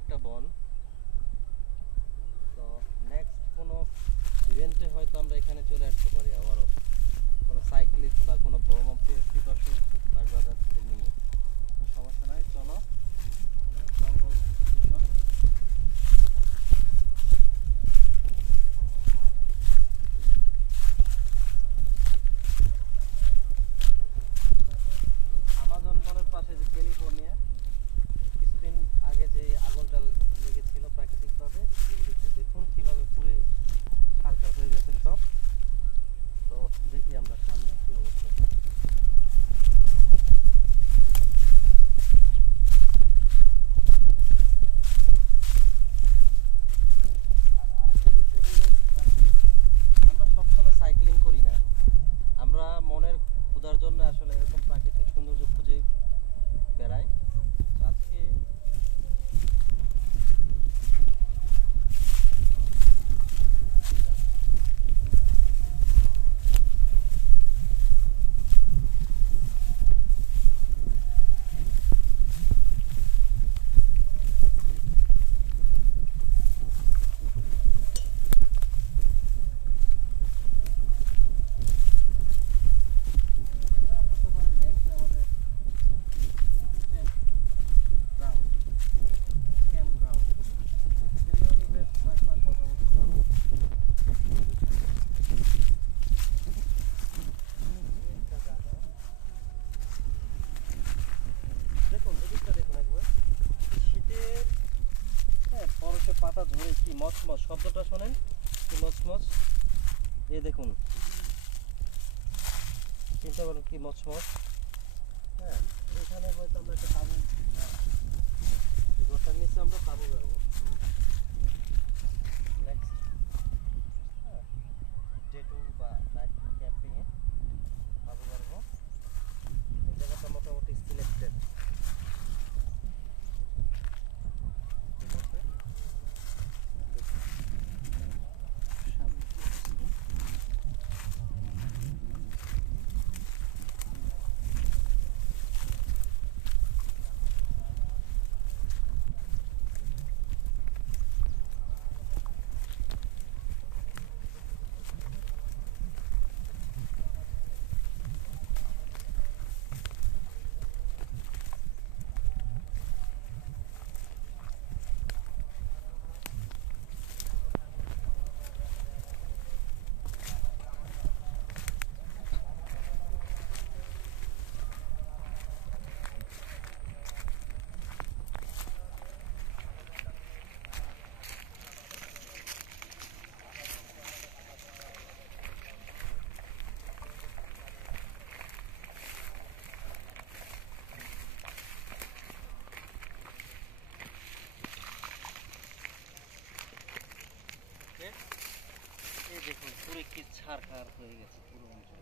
একটা বন। তো নেক্সট কোনো ইভেন্টে হয়তো আমরা এখানে চলে আসতে পারি আবারও, কোনো সাইক্লিস্ট বা কোনো ভ্রমণ পিপাসু ভাই ব্রাদারদের নিয়ে। তো সমস্যা নাই, চলো জঙ্গল ভীষণ। আমাজন বনের পাশে যে ক্যালিফোর্নিয়া, কিছুদিন আগে যে আগুনটা লেগেছিল প্রাকৃতিকভাবে, দেখুন কিভাবে পুড়ে ছারখার হয়ে গেছে সব। তো দেখি আমরা সামনে কি অবস্থা। আর আরেকটা বিষয় হলো, আমরা সবসময় সাইক্লিং করি না, আমরা মনের ক্ষুধার জন্য আসলে এরকম প্রাকৃতিক সৌন্দর্য খুঁজে বেড়াই। আজকে দেখুন এদিকটা দেখুন একবার, শীতের বরফে পাতা ঝরে কি মচমচ শব্দটা শোনেন, কি মচমচ। এই দেখুন, চিন্তা করুন কি মচমচ। হ্যাঁ, এখানে হয়তো আমরা একটা তাবু, এই ঘরটার নিচে আমরা তাবু বেরোবো নেক্সট, হ্যাঁ, ডে ট্যুর বা নাইট ক্যাম্পিংয়ে তাবু বেরোবো। এই জায়গাটা মোটামুটি সিলেক্টেড। ঠিক আছে, সামনে কি অবস্থা। এই দেখুন পুরো কি ছারখার হয়ে গেছে পুরো অঞ্চল।